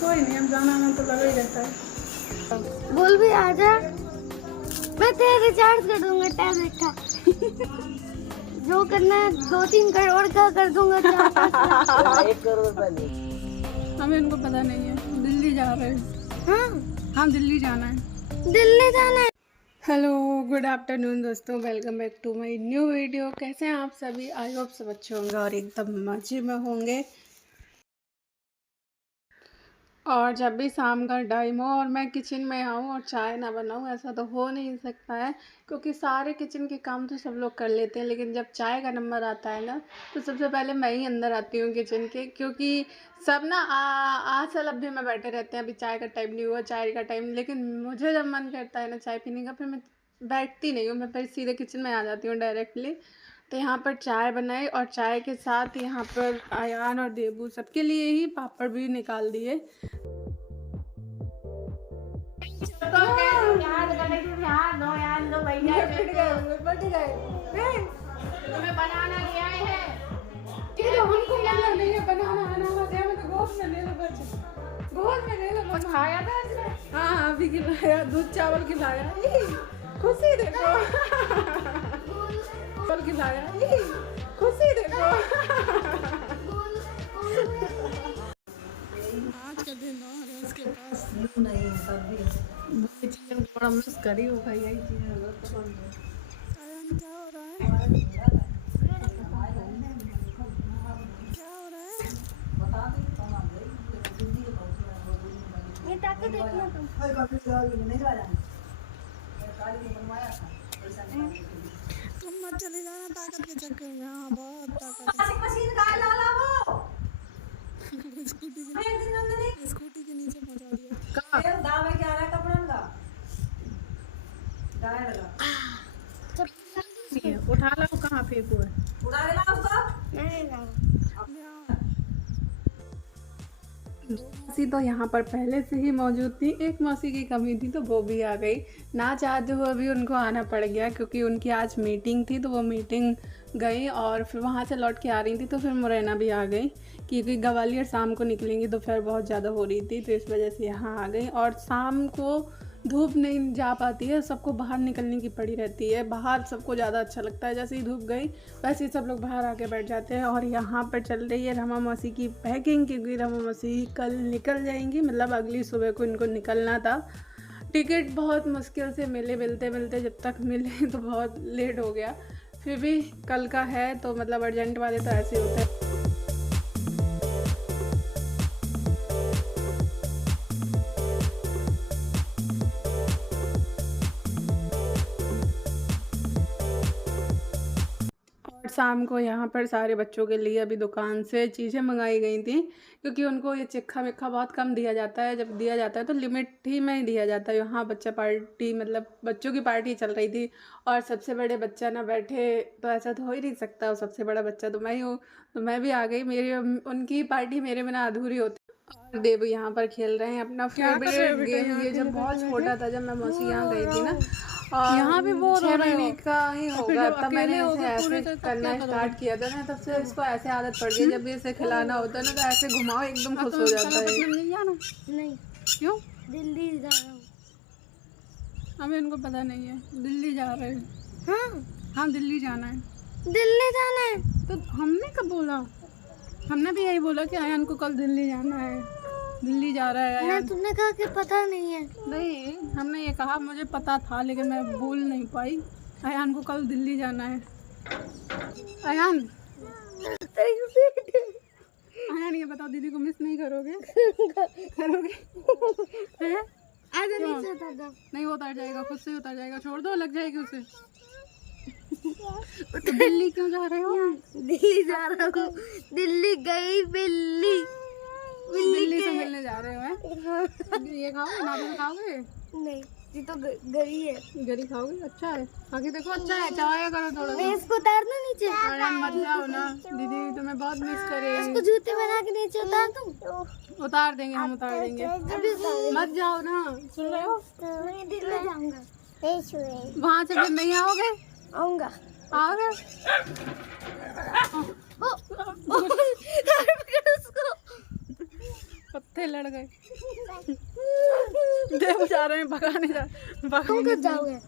कोई नहीं, अब जाना आना तो लगा ही रहता है। बोल भी आजा, मैं तेरा रिचार्ज कर दूंगा टैबलेट का। जो करना है 2-3 करोड़ का कर दूंगा। 1 करोड़ रुपए हमें इनको पता नहीं है। दिल्ली जा रहे हैं। हाँ दिल्ली जाना है। दिल्ली जाना है। हेलो गुड आफ्टरनून दोस्तों, welcome back to my new video. कैसे हैं आप सभी? आई होप सब अच्छे होंगे और एकदम मजे में होंगे। और जब भी शाम का टाइम हो और मैं किचन में आऊँ और चाय ना बनाऊँ, ऐसा तो हो नहीं सकता है, क्योंकि सारे किचन के काम तो सब लोग कर लेते हैं, लेकिन जब चाय का नंबर आता है ना तो सबसे पहले मैं ही अंदर आती हूँ किचन के, क्योंकि सब ना आज से भी में बैठे रहते हैं, अभी चाय का टाइम नहीं हुआ, चाय का टाइम। लेकिन मुझे जब मन करता है ना चाय पीने का, फिर मैं बैठती नहीं हूँ, मैं फिर सीधे किचन में आ जाती हूँ डायरेक्टली। तो यहाँ पर चाय बनाई और चाय के साथ यहाँ पर आयान और देबू सबके लिए ही पापड़ भी निकाल दिए। तुम्हें बनाना दिया है। नहीं है बनाना आना है, मैं तो गोद में ले लो बच्चे, गोद में ले लो। कुछ खाया था इसने? हाँ अभी खिलाया, दूध चावल खिलाया। खुशी देखो, चावल खिलाया, खुशी देखो। आज का दिन और है उसके पास नहीं, तब भी बड़ा मिस करी होगा, यही चीज़ है। क्या हो रहा है? क्या हो रहा है? ये ताकत देखना तुम। तुम मत चले जाना ताकत के चक्कर में। हाँ बहुत ताकत है। स्कूटी के नीचे पहुंचा दिया। उठा लो, कहाँ फेंको है? मौसी तो यहाँ पर पहले से ही मौजूद थी, एक मौसी की कमी थी तो वो भी आ गई। ना चाहते हुए भी उनको आना पड़ गया, क्योंकि उनकी आज मीटिंग थी, तो वो मीटिंग गई और फिर वहाँ से लौट के आ रही थी, तो फिर मुरैना भी आ गई, क्योंकि ग्वालियर शाम को निकलेंगी, दोपहर बहुत ज़्यादा हो रही थी, तो इस वजह से यहाँ आ गई। और शाम को धूप नहीं जा पाती है, सबको बाहर निकलने की पड़ी रहती है, बाहर सबको ज़्यादा अच्छा लगता है। जैसे ही धूप गई वैसे ही सब लोग बाहर आके बैठ जाते हैं। और यहाँ पर चल रही है रमा मौसी की पैकिंग, क्योंकि रमा मौसी कल निकल जाएंगी, मतलब अगली सुबह को इनको निकलना था। टिकट बहुत मुश्किल से मिले, मिलते मिलते जब तक मिले तो बहुत लेट हो गया, फिर भी कल का है तो मतलब अर्जेंट वाले तो ऐसे होते हैं। शाम को यहाँ पर सारे बच्चों के लिए अभी दुकान से चीज़ें मंगाई गई थी, क्योंकि उनको ये चिक्खा मिक्खा बहुत कम दिया जाता है, जब दिया जाता है तो लिमिट ही में ही दिया जाता है। यहाँ बच्चा पार्टी, मतलब बच्चों की पार्टी चल रही थी और सबसे बड़े बच्चा ना बैठे, तो ऐसा तो हो ही नहीं सकता, और सबसे बड़ा बच्चा तो मैं ही हूँ, तो मैं भी आ गई। मेरी उनकी पार्टी मेरे बिना अधूरी होती। और देव यहाँ पर खेल रहे हैं अपना फेवरेट गेम। ये जब बहुत छोटा था, जब मैं मौसी यहाँ गई थी ना, और यहाँ भी वो 6 महीने का ही होगा, तब मैंने इसे ऐसे करना स्टार्ट किया था ना, तब से इसको ऐसे आदत पड़ गई, जब भी इसे खिलाना होता है ना तो ऐसे घुमाओ, एकदम खुश हो जाता है। नहीं जाना? नहीं। क्यों? दिल्ली जा रहा हूँ। हमें इनको पता नहीं है। दिल्ली जा रहे हैं। हाँ दिल्ली जाना है। दिल्ली जाना है तो हमने कब बोला? हमने भी यही बोला कि आयान को कल दिल्ली जाना है, दिल्ली जा रहा है आयान। तुमने कहा कि पता नहीं है। नहीं, हमने ये कहा, मुझे पता था लेकिन मैं बोल नहीं पाई। आयान को कल दिल्ली जाना है। आयान आयान ये बताओ, दीदी को मिस नहीं करोगे? करोगे? हैं? आजा नीचे उतर दो। नहीं, वो उतर जाएगा, खुद से उतर जाएगा, छोड़ दो, लग जाएगी उसे। तो दिल्ली क्यों जा रहे हो? दिल्ली जा रहा हूँ। दिल्ली गई बिल्ली। दिल्ली से मिलने जा रहे हो? हैं? ये खाओगे? नारियल खाओगे? नहीं, ये तो गरी है। गरी खाओगे? अच्छा है, आगे देखो, अच्छा है, चबाया करो थोड़ा सा। इसको उतार दो नीचे। अरे मत जाओ ना, दीदी तुम्हें बहुत मिस करेंगे। इसको जूते बना के नीचे उतार दूं? उतार देंगे, हम उतार देंगे, मत जाओ ना, सुन रहे हो? मैं दिल्ली जाऊंगा। वहाँ से फिर नहीं आओगे? आऊंगा। आओगे? पत्ते लड़ गए। देव जा रहे हैं भगाने तुम कब जाओगे?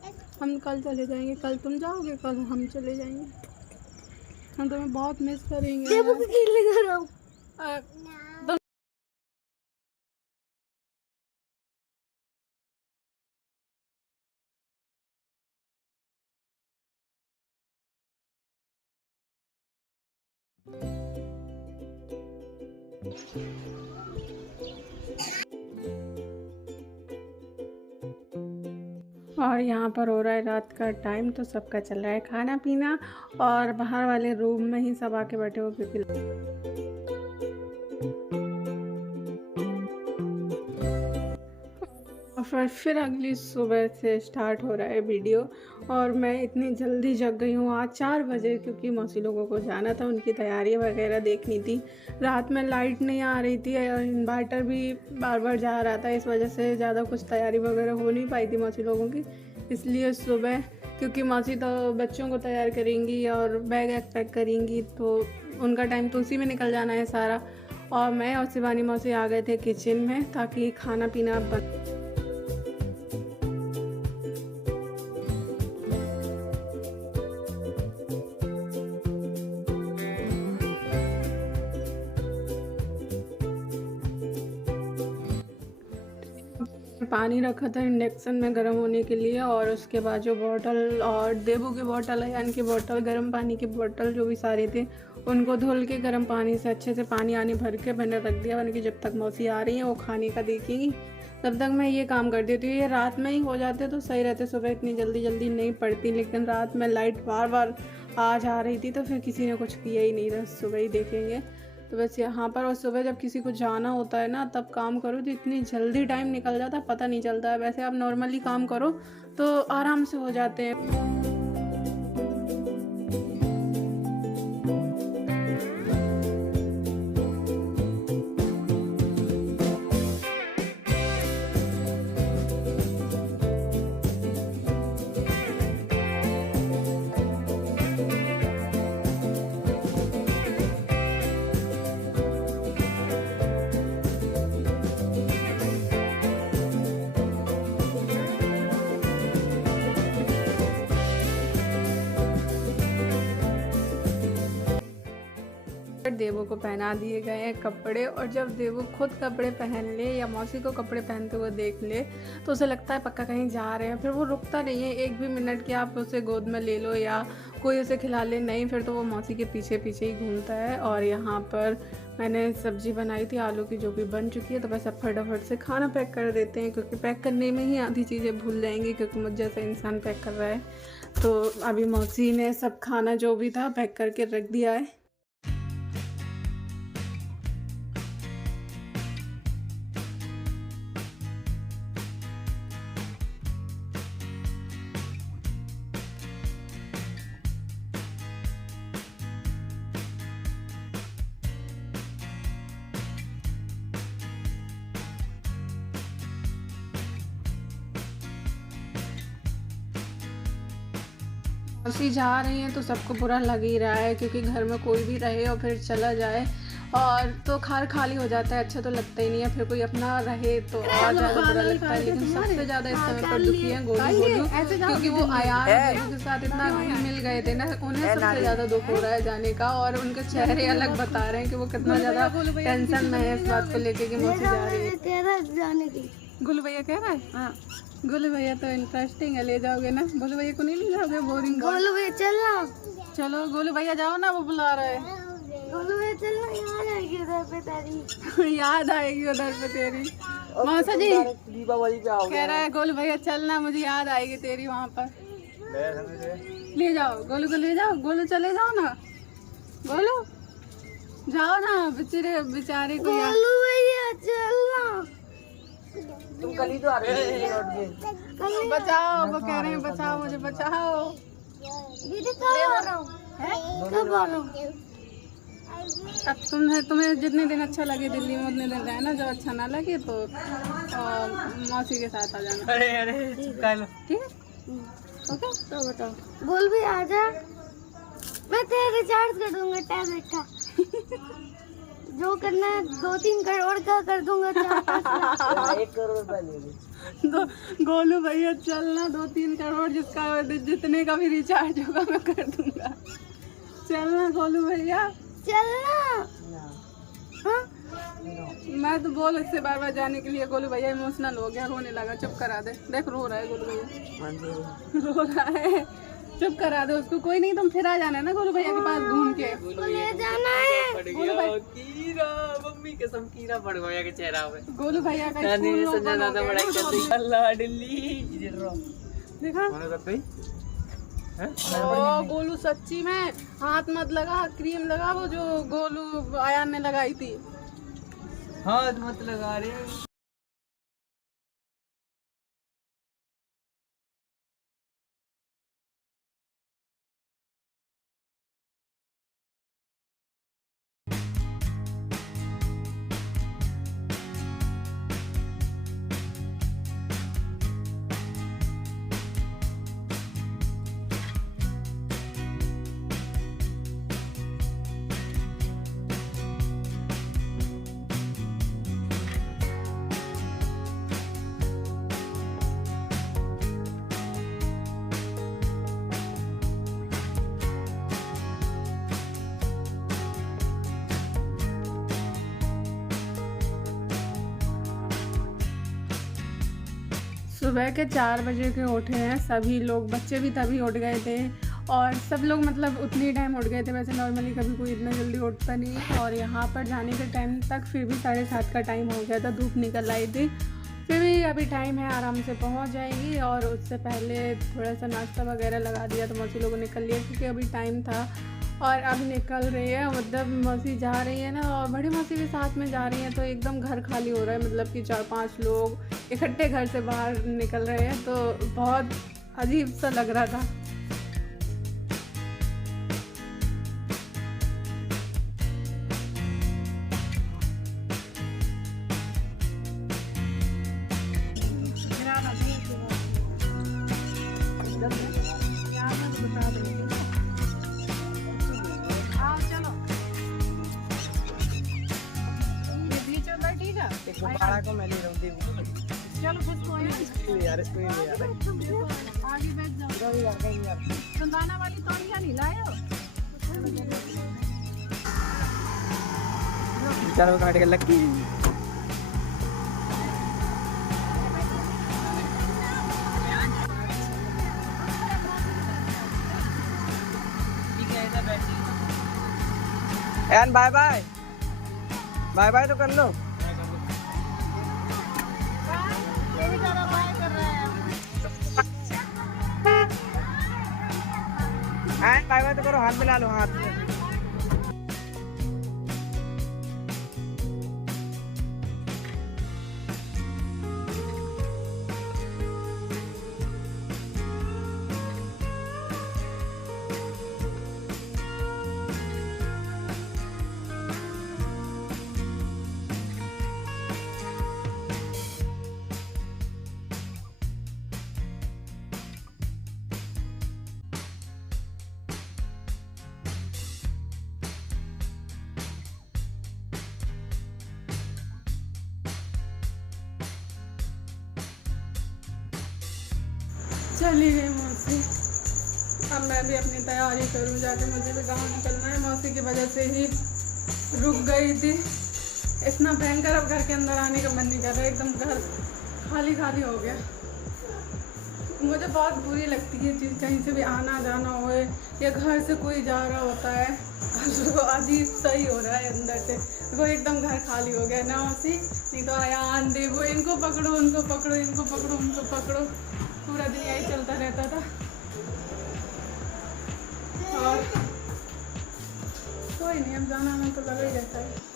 हम कल चले जाएंगे। कल तुम जाओगे, कल हम चले जाएंगे। हम तुम्हें बहुत मिस करेंगे। देवू को खेलने जा रहा हूँ। और यहाँ पर हो रहा है रात का टाइम, तो सबका चल रहा है खाना पीना, और बाहर वाले रूम में ही सब आके बैठे हो क्योंकि फिर अगली सुबह से स्टार्ट हो रहा है वीडियो। और मैं इतनी जल्दी जग गई हूँ आज 4 बजे, क्योंकि मौसी लोगों को जाना था, उनकी तैयारी वगैरह देखनी थी। रात में लाइट नहीं आ रही थी और इन्वर्टर भी बार बार जा रहा था, इस वजह से ज़्यादा कुछ तैयारी वगैरह हो नहीं पाई थी मौसी लोगों की। इसलिए सुबह, क्योंकि मौसी तो बच्चों को तैयार करेंगी और बैग वैग पैक करेंगी, तो उनका टाइम तो उसी में निकल जाना है सारा। और मैं और शिवानी मौसी आ गए थे किचन में ताकि खाना पीना बन। पानी रखा था इंडक्शन में गर्म होने के लिए, और उसके बाद जो बॉटल और देवू की बॉटल है, यानी कि बॉटल गर्म पानी की बॉटल जो भी सारे थे उनको धुल के गर्म पानी से अच्छे से पानी आने भर के मैंने रख दिया, यानी कि जब तक मौसी आ रही है वो खाने का देखेंगी तब तक मैं ये काम कर देती हूँ। ये रात में ही हो जाते तो सही रहते, सुबह इतनी जल्दी जल्दी नहीं पड़ती, लेकिन रात में लाइट बार बार आ जा रही थी तो फिर किसी ने कुछ किया ही नहीं, बस सुबह ही देखेंगे। तो बस यहाँ पर, और सुबह जब किसी को जाना होता है ना तब काम करो तो इतनी जल्दी टाइम निकल जाता है, पता नहीं चलता है। वैसे आप नॉर्मली काम करो तो आराम से हो जाते हैं। देवू को पहना दिए गए हैं कपड़े, और जब देवू खुद कपड़े पहन ले या मौसी को कपड़े पहनते हुए देख ले तो उसे लगता है पक्का कहीं जा रहे हैं, फिर वो रुकता नहीं है एक भी मिनट कि आप उसे गोद में ले लो या कोई उसे खिला ले, नहीं, फिर तो वो मौसी के पीछे पीछे ही घूमता है। और यहाँ पर मैंने सब्जी बनाई थी आलू की, जो भी बन चुकी है, तो बस अब फटाफट से खाना पैक कर देते हैं, क्योंकि पैक करने में ही आधी चीज़ें भूल जाएंगी, क्योंकि मुझ जैसा इंसान पैक कर रहा है। तो अभी मौसी ने सब खाना जो भी था पैक करके रख दिया है। मौसी जा रही हैं तो सबको बुरा लग ही रहा है, क्योंकि घर में कोई भी रहे और फिर चला जाए और तो घर खाली हो जाता है, अच्छा तो लगता ही नहीं है। फिर कोई अपना रहे तो और ज़्यादा बुरा लगता है। लेकिन सबसे ज़्यादा इस समय पर दुखी हैं गोलू, क्योंकि वो अयान के साथ इतना मिल गए थे ना, उन्हें सबसे ज़्यादा दुख हो रहा है जाने का, और उनके चेहरे अलग बता रहे हैं कि वो कितना ज़्यादा टेंशन में है इस बात को लेके कि मौसी जा रही है। गोलू भैया कह रहा है, हाँ गोलू भैया तो इंटरेस्टिंग है, ले जाओगे ना? गोलू भैया को नहीं ले जाओगे? बोरिंग। गोलू भैया चलना, चलो गोलू भैया जाओ ना, वो बुला रहे हैं। गोलू भैया चलना, याद आएगी उधर पे तेरी। याद आएगी उधर पे तेरी। मौसा जी दीपावली पे आओगे? कह रहा है गोलू भैया चलना, मुझे याद आएगी तेरी वहाँ पर। ले जाओ गोलू को, ले जाओ गोलू, चले जाओ ना गोलू, जाओ ना, बेचारे को। गोलू भैया चलना, तुम कल ही तो आ रहे हो। बचाओ, वो कह रहे हैं बचाओ, मुझे बचाओ। दीदी कब आ रहा हूँ? कब आ रहा हूँ? अब तुम्हें जितने दिन अच्छा लगे दिल्ली में उतने दिन रहना, जब अच्छा ना लगे तो मौसी के साथ आ जाना। अरे ठीक है, ओके। तो बताओ, बोल भी आ जा, मैं तेरा रिचार्ज कर दूंगा टैबलेट का। जो करना है 2-3 करोड़ का कर दूंगा, 4-5 लाख। 1 करोड़ रुपए ले ली। गोलू भैया चलना, 2-3 करोड़ जिसका जितने का भी रिचार्ज होगा मैं कर दूंगा। चलना गोलू भैया, चलना। हाँ? मैं तो बोल इससे बार बार जाने के लिए। गोलू भैया इमोशनल हो गया, रोने लगा। चुप करा दे, देख रो रहा है गोलू भैया, रो रहा है। चुप करा दे उसको। कोई नहीं, तुम फिर आ जाना ना गोलू भैया के पास घूम के। उसको ले जाना है। कीड़ा, मम्मी कसम कीड़ा पड़ गया के चेहरा पे। गोलू भैया का नानी स्कूल ने ओपन संजय हो दादा गया बड़ाई ना, कर तो दी। अभी- अल्लाह दिल्ली इधर रो। देखा ओ गोलू सच्ची में हाथ मत लगा, क्रीम लगा वो जो गोलू आयान ने लगाई थी। हाथ मत लगा रे। सुबह के 4 बजे के उठे हैं सभी लोग, बच्चे भी तभी उठ गए थे और सब लोग मतलब उतनी टाइम उठ गए थे। वैसे नॉर्मली कभी कोई इतना जल्दी उठता नहीं है। और यहाँ पर जाने के टाइम तक फिर भी 7:30 का टाइम हो गया था, धूप निकल आई थी। फिर भी अभी टाइम है, आराम से पहुँच जाएंगी। और उससे पहले थोड़ा सा नाश्ता वगैरह लगा दिया तो मौसी लोगों ने कर लिया क्योंकि अभी टाइम था। और अब निकल रही है, मतलब मौसी जा रही है ना, और बड़ी मौसी भी साथ में जा रही है। तो एकदम घर खाली हो रहा है, मतलब कि 4-5 लोग इकट्ठे घर से बाहर निकल रहे हैं। तो बहुत अजीब सा लग रहा था। बाड़ा को मैं ले रहा हूँ। चलो फिर कोई नहीं, यार इसको ही ले यार। आगे बैठ जाओ। यार कहीं यार। संदाना वाली तौलिया नहीं लाए हो? चलो काट के लग गई। एन बाय बाय, बाय बाय तो कर लो। बाय बाय तो करो, हाथ मिला लो हाथ में। चली गई मौसी। अब मैं भी अपनी तैयारी करूँ, जाके मुझे भी गाँव निकलना है। मौसी की वजह से ही रुक गई थी। इतना भयंकर अब घर के अंदर आने का मन नहीं कर रहा, एकदम घर खाली खाली हो गया। मुझे बहुत बुरी लगती है चीज़, कहीं से भी आना जाना होए या घर से कोई जा रहा होता है तो अजीब सही हो रहा है अंदर से। वो एकदम घर खाली हो गया ना मौसी, नहीं तो आयान देखो, इनको पकड़ो उनको पकड़ो, इनको पकड़ो उनको पकड़ो, पूरा दिन यही चलता रहता था। और कोई नहीं, अब जाना हमें तो लगा ही रहता है।